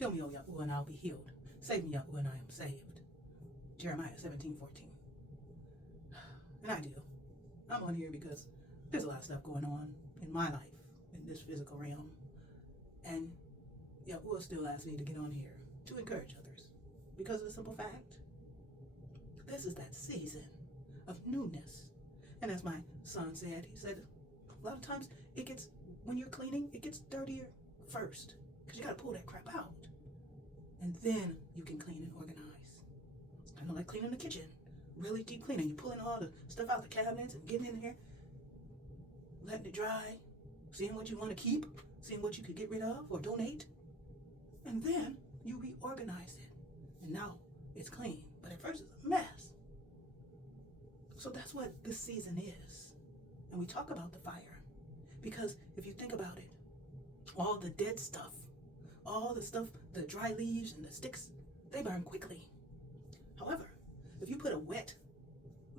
Heal me, O Yahuah, and I'll be healed. Save me, Yahuah, and I am saved. Jeremiah 17:14. And I do. I'm on here because there's a lot of stuff going on in my life, in this physical realm. And Yahuah still asks me to get on here to encourage others. Because of the simple fact, this is that season of newness. And as my son said, he said, a lot of times when you're cleaning, it gets dirtier first. Because you got to pull that crap out. And then you can clean and organize. I know, like cleaning the kitchen. Really deep cleaning. You're pulling all the stuff out the cabinets and getting in there, letting it dry, seeing what you want to keep, seeing what you could get rid of or donate. And then you reorganize it. And now it's clean. But at first it's a mess. So that's what this season is. And we talk about the fire. Because if you think about it, all the dead stuff, all the stuff, the dry leaves and the sticks, they burn quickly. However, if you put a wet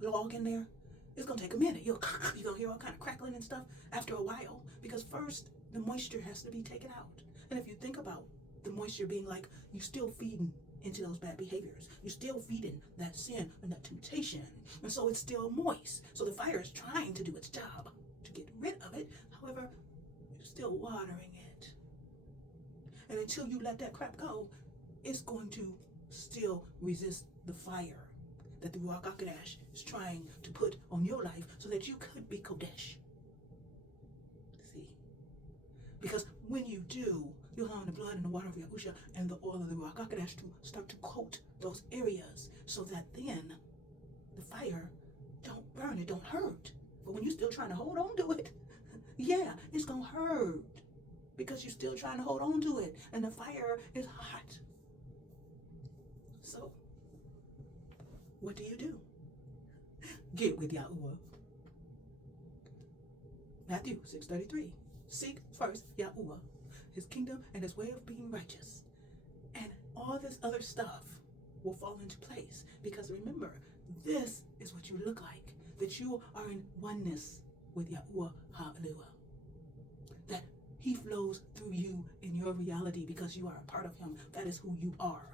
log in there, it's going to take a minute. You're going to hear all kind of crackling and stuff after a while. Because first, the moisture has to be taken out. And if you think about the moisture being like, you're still feeding into those bad behaviors. You're still feeding that sin and that temptation. And so it's still moist. So the fire is trying to do its job to get rid of it. However, you're still watering it. And until you let that crap go, it's going to still resist the fire that the Ruakh Ha'Qadash is trying to put on your life so that you could be Kodesh. See? Because when you do, you'll allow the blood and the water of Yahusha and the oil of the Ruakh Ha'Qadash to start to coat those areas so that then the fire don't burn, it don't hurt. But when you're still trying to hold on to it, yeah, it's going to hurt because you're still trying to hold on to it and the fire is hot. So, what do? Get with Yahuah. Matthew 6:33. Seek first Yahuah, his kingdom and his way of being righteous. And all this other stuff will fall into place. Because remember, this is what you look like. That you are in oneness with Yahuah Ha'Aluah. That he flows through you in your reality because you are a part of him. That is who you are.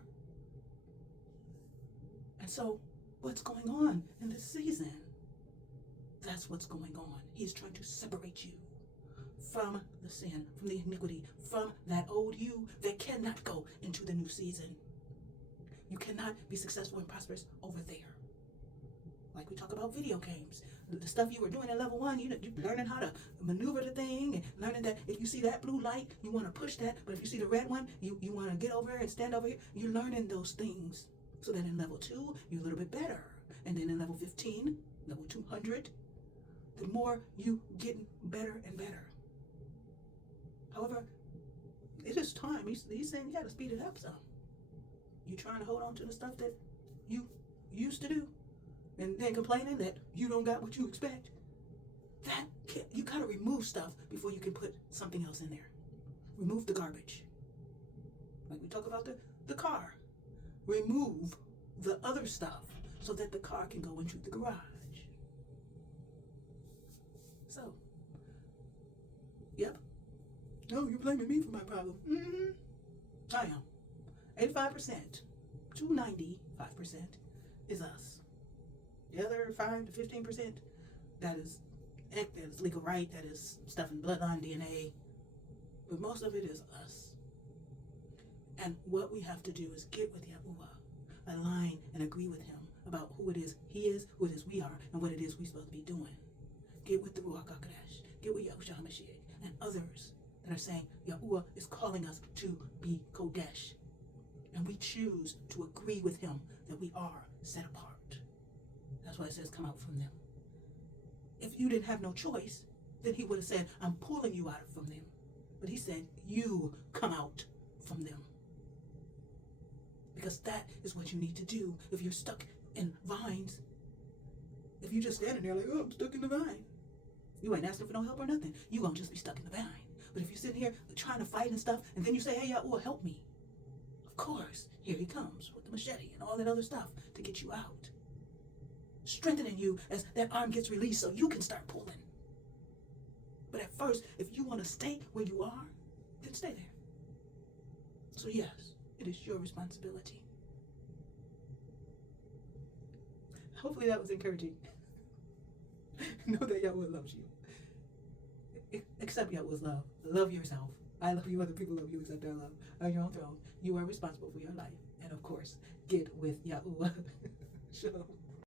And so, what's going on in this season? That's what's going on. He's trying to separate you from the sin, from the iniquity, from that old you that cannot go into the new season. You cannot be successful and prosperous over there. Like we talk about video games. The stuff you were doing at level 1, you're learning how to maneuver the thing and learning that if you see that blue light, you want to push that. But if you see the red one, you want to get over here and stand over here. You're learning those things so that in level 2, you're a little bit better. And then in level 15, level 200, the more you get better and better. However, it is time. He's saying you got to speed it up some. You're trying to hold on to the stuff that you used to do and then complaining that you don't got what you expect. You got to remove stuff before you can put something else in there. Remove the garbage. Like we talk about the car. Remove the other stuff so that the car can go into the garage. So, yep. No, you're blaming me for my problem. I am. 85% to 95% is us. The other 5 to 15%, that is legal right, that is stuff in bloodline, DNA. But most of it is us. And what we have to do is get with Yahuah, align and agree with him about who it is he is, who it is we are, and what it is we're supposed to be doing. Get with the Ruakh Ha'Qadash, get with Yahusha Ha'Mashyakh, and others that are saying Yahuah is calling us to be Kodesh. And we choose to agree with him that we are set apart. That's why it says come out from them. If you didn't have no choice, then he would have said, I'm pulling you out from them. But he said, you come out from them. Because that is what you need to do if you're stuck in vines. If you're just standing there like, oh, I'm stuck in the vine. You ain't asking for no help or nothing. You're going to just be stuck in the vine. But if you're sitting here trying to fight and stuff, and then you say, hey, Yahuah, help me. Of course, here he comes with the machete and all that other stuff to get you out. Strengthening you as that arm gets released so you can start pulling. But at first, if you want to stay where you are, then stay there. So yes, It is your responsibility. Hopefully that was encouraging. Know that Yahuah loves you. Accept Yahuah's love. Love yourself. I love you. Other people love you. Accept their love. On your own throne. You are responsible for your life. And of course, get with Yahuah. Shalom.